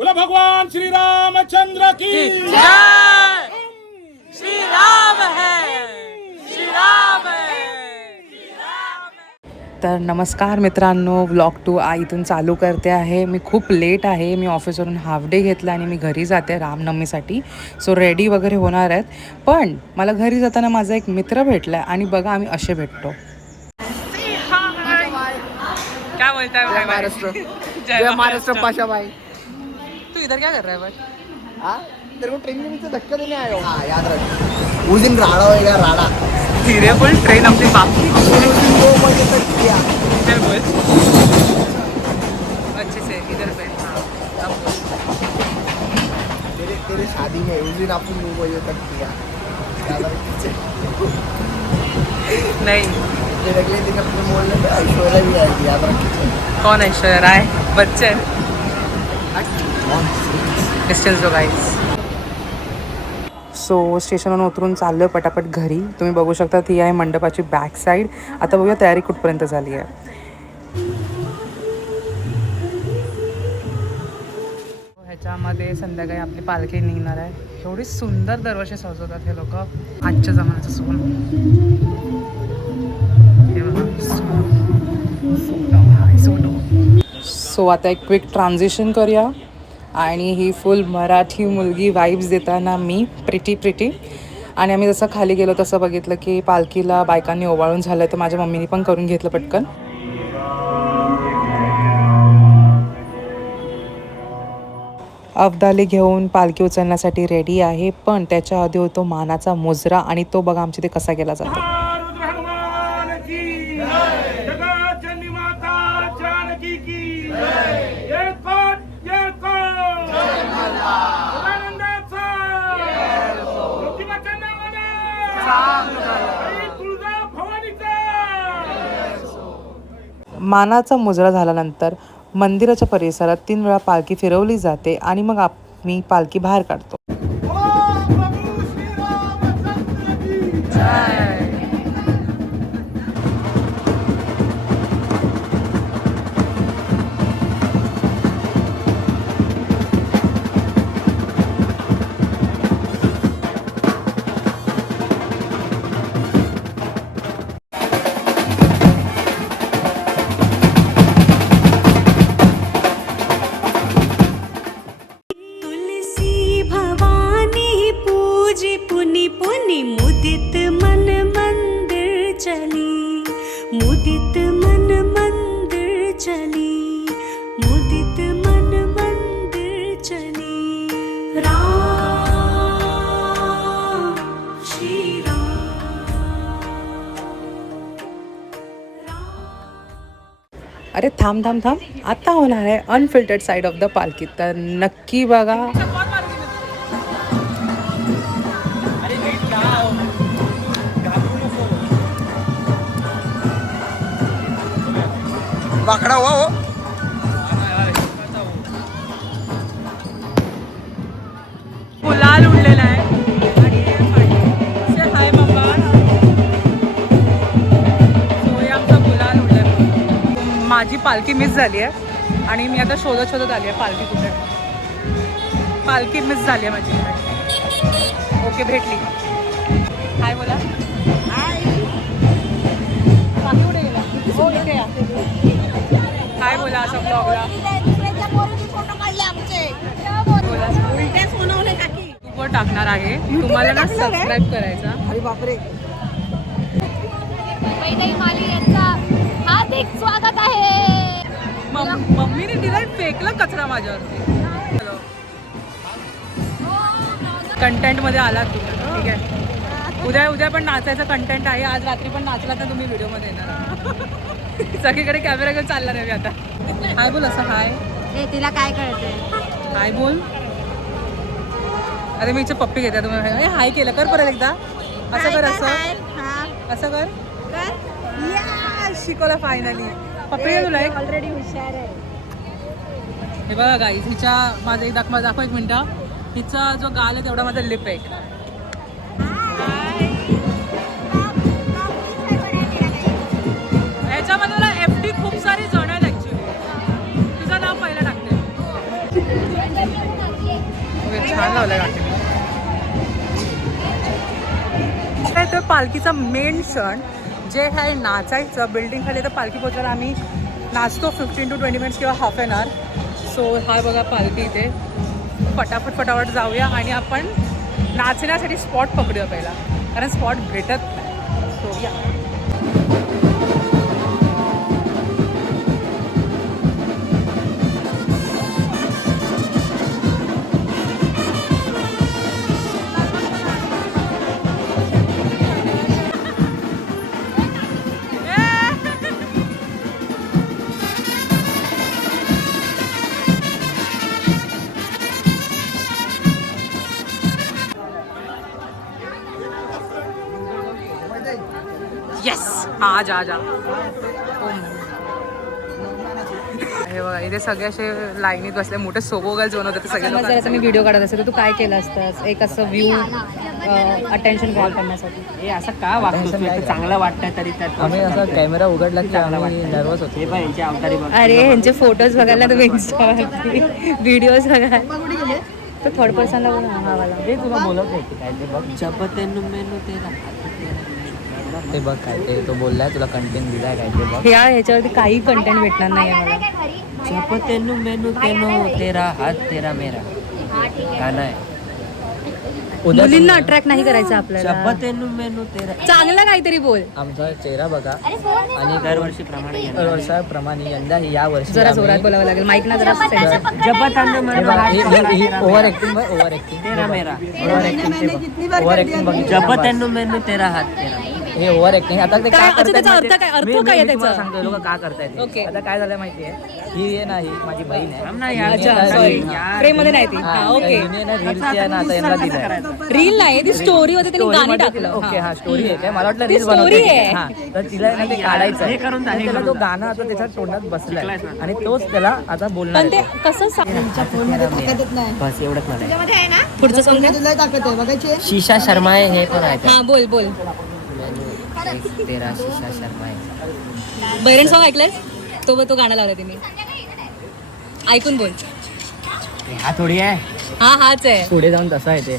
बोला भगवान श्री रामचंद्र की जय। श्री राम है, श्री राम है। तर नमस्कार मित्रांनो, व्लॉग 2 इथून चालू करते आहे. मी खूप लेट आहे. मी ऑफिसवरून हाफ डे घेतला आणि मी घरी जाते रामनवमीसाठी. सो रेडी वगैरे होणार आहेत. पण मला घरी जाताना माझा एक मित्र भेटला आहे आणि बघा आम्ही असे भेटतो. क्या बोलता है भाई? महाराष्ट्र जय जय महाराष्ट्र पाशा भाई। तू इधर क्या कर रहा है भाई? हाँ तेरे को ट्रेन में नीचे धक्का देने आया हूँ। हाँ याद रख, उस दिन राड़ा होएगा राड़ा। धीरे बोल, ट्रेन अपनी बाप की। उस दिन 2 बजे तक किया। क्या बोल? अच्छे से इधर पे। हाँ, अब बोल। तेरे शादी में उस दिन आपने 2 बजे तक किया। याद रख पीछे। नहीं, फिर अगले दिन अपने मोहल्ले में ऐश्वर्या भी आएगी, याद रख पीछे। कौन ऐश्वर्या राय? बच्चे डिस्टेंस लो गाइस. सो स्टेशनवरून उतरून चाललो आहे पटापट घरी. तुम्ही बघू शकता ती आहे मंडपाची बॅक साईड. आता बघूया तयारी कुठपर्यंत झाली आहे. ह्याच्यामध्ये संध्याकाळी आपली पालखी निघणार आहे. एवढी सुंदर दरवर्षी सजवतात हे लोक. आजच्या जमान्याचं सोनं. सो आता एक क्विक ट्रान्झिशन करूया. आणि ही फुल मराठी मुलगी वाईब्स देताना मी प्रिटी आणि आम्ही जसं खाली गेलो तसं बघितलं की पालखीला बायकांनी ओवाळून झालं. तर माझ्या मम्मीनी पण करून घेतलं पटकन. अब्दाली घेऊन पालखी उचलण्यासाठी रेडी आहे. पण त्याच्या आधी होतो मानाचा मुजरा आणि तो बघा आमच्या इथे कसा केला जातो. मानाचा मुजरा झाल्यानंतर मंदिराच्या परिसरात 3 वेळा पालखी फिरवली जाते आणि मग आम्ही पालखी बाहेर काढतो. मुदित मन मंदिर चली, मुदित मन मंदिर चली, मुदित मन मंदिर चली. राम श्री राम. अरे थांब आता होणार आहे अनफिल्टर्ड साईड ऑफ द पालखी. तर नक्की बघा. वाकडा हुआ हो. गुलाल उडलेला आहे. हाय बाबा, आमचा गुलाल उडलेला. माझी पालखी मिस झाली आहे आणि मी आता शोधत आली आहे पालखी कुठे. पालखी मिस झाली आहे माझी. ओके, भेटली. हाय बोला. पालखी कुठे गेला? हो इथे या. काय बोला असं ब्लॉगला. वर टाकणार आहे. तुम्हाला ना सबस्क्राईब करायचा. अरे बापरे. हार्दिक स्वागत आहे. मम्मीने डिरेक्ट फेकला कचरा माझ्यावरती. कंटेंट मध्ये आलात तुम्ही, ठीक आहे. उद्या पण नाचायचं कंटेंट आहे. आज रात्री पण नाचला तर तुम्ही व्हिडिओमध्ये येणार. सगळीकडे कॅमेरा घेऊन चालणार आहे मी आता. हाय बोल असं. हाय. तिला काय कळतंय? हाय बोल. अरे मी इथे पप्पी घेते. तुम्ही हाय केलं कर परत एकदा. असं कर. असं कर. शिकवलं फायनली. पप्पी घे तुला एक. ऑलरेडी हुशार आहे. हे बघा गाईज, हिच्या माझा एक दाखव 1 मिनटं. हिचा जो गाल आहे तेवढा माझा लिप आहे. ह्याच्यामध्ये मला FD खूप सारी जण आहेत ॲक्च्युली. तुझं नाव पहिलं टाकते. छान लावलं गाठी. तर पालखीचा मेन क्षण जे आहे नाचायचं. बिल्डिंग खाली तर पालखी पोहोचायला आम्ही नाचतो 15 to 20 मिनिट्स किंवा हाफ एन आवर. सो हा बघा पालखी इथे. फटाफट जाऊया आणि आपण नाचण्यासाठी स्पॉट पकडूया पहिला, कारण स्पॉट भेटत नाही. सो या. येस, हा जा. हे बघा इथे सगळे असे लाईनीत बसले, मोठे सोबोगल्स बनवतात ते सगळे लोक. जर असं मी व्हिडिओ काढत असेल तर तू काय केलं असतं एक असं व्ह्यू अटेन्शन ग्रॅब करण्यासाठी? हे असं का वागतो? चांगलं वाटतंय तरी त्यात आम्ही असा कॅमेरा उघडला की आम्ही नर्वस होतो. हे पण यांच्या अवतारी बघ. अरे ह्यांचे फोटोज बघायला तुम्ही इंस्टावरती व्हिडिओज बघायला तर थर्ड पर्सनला बघ हा वाला. हे तुला बोलत होते काय ते बघ. चपतेनु मेनू तेरा ते बघ काय ते तो बोललाय तुला कंटेंट दिलाय काय ते बघ. ह्याच्यावरती काही कंटेंट भेटणार नाही आहे मला. चपतेनु मेनू तेनो तेरा हात तेरा मेरा गाणं आहे. मुलींना अट्रॅक्ट नाही करायचं आपल्याला. चपतेनु मेनू तेरा चांगलं काहीतरी बोल. आमचा चेहरा बघा आणि दरवर्षीप्रमाणे यंदा या वर्षी जरा जोरात बोलावं लागेल माईक ना जरा ओव्हर ऍक्टिंग ओव्हर ऍक्टिंग तेरा मेरा ओव्हर ऍक्टिंग बघ. जपतेनु मेनू तेरा हात तेरा. हे ओव्हर ऍक्टिंग. आता ते काय करतात त्याचा अर्थ काय? अर्थ काय आहे त्याचा? सांगतो लोक का करतायत. ओके. आता काय झालं माहितीये, ही आहे ना ही माझी बहीण आहे. अच्छा सॉरी फ्रेम मध्ये नाही ती. हा ओके. रील नाही ती स्टोरी होती त्यांनी गाणी टाकलं. ओके हा स्टोरी आहे काय? मला वाटलं ती रील story बनवते. आहे. हा तर तिला ना ते काढायचं आहे. तर त्याला तो गाणं आता त्याच्या तोंडात बसलाय आणि तोच त्याला आता बोलणार पण ते आहे. कसं सांग बस एवढंच मला. पुढचं सॉंग तुला ताकद आहे बघायची. शीशा शर्मा आहे हे पण आहे. हा बोल बोल. तेरा शीशा शर्मा आहे. बैरन सॉंग ऐकलंस? तो गाणं लावला त्यांनी. ऐकून बोल. हा थोडी आहे हा हाच आहे. पुढे जाऊन तसा आहे ते.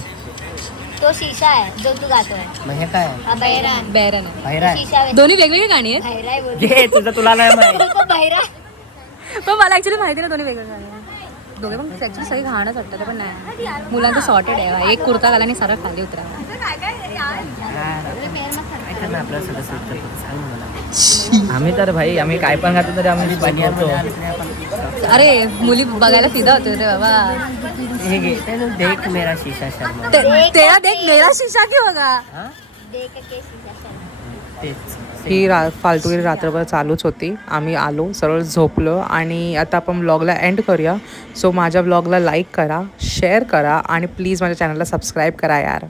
तो शीशा आहे जो तू गातोय. मग हे काय बहिरान. बैरन आहे. बाहेर आहे. शीशा दोन्ही वेगवेगळी गाणी आहेत. बहिरा आहे बोल. घे तुझं तुला नाही माहिती. तो बहिरा. पण मला ऍक्च्युली माहिती ना दोन्ही वेगवेगळी गाणी आहेत. दोघे पण ऍक्च्युली सगळी घाणच वाटतं ते पण नाही. मुलांचं सॉर्टेड आहे. एक कुर्ता घाला आणि सारा खाली उतरा. आपल्याला सगळं सूट करतो. सांग मला. आम्ही तर भाई आम्ही काय पण खातो तरी आम्ही पाणी आणतो. अरे मुली बघायला फिदा होते रे बाबा. हे घे देख मेरा शीशा शर्मा. तेरा देख मेरा शीशा की बघा. देख के शीशा शर्मा. तेच ही फालतूगिरी रात्रभर चालूच होती. आम्ही आलो सरळ झोपलो आणि आता आपण व्लॉगला एंड करूया. सो माझ्या व्लॉगला लाईक करा, शेअर करा आणि प्लीज माझ्या चॅनलला सबस्क्राईब करा यार.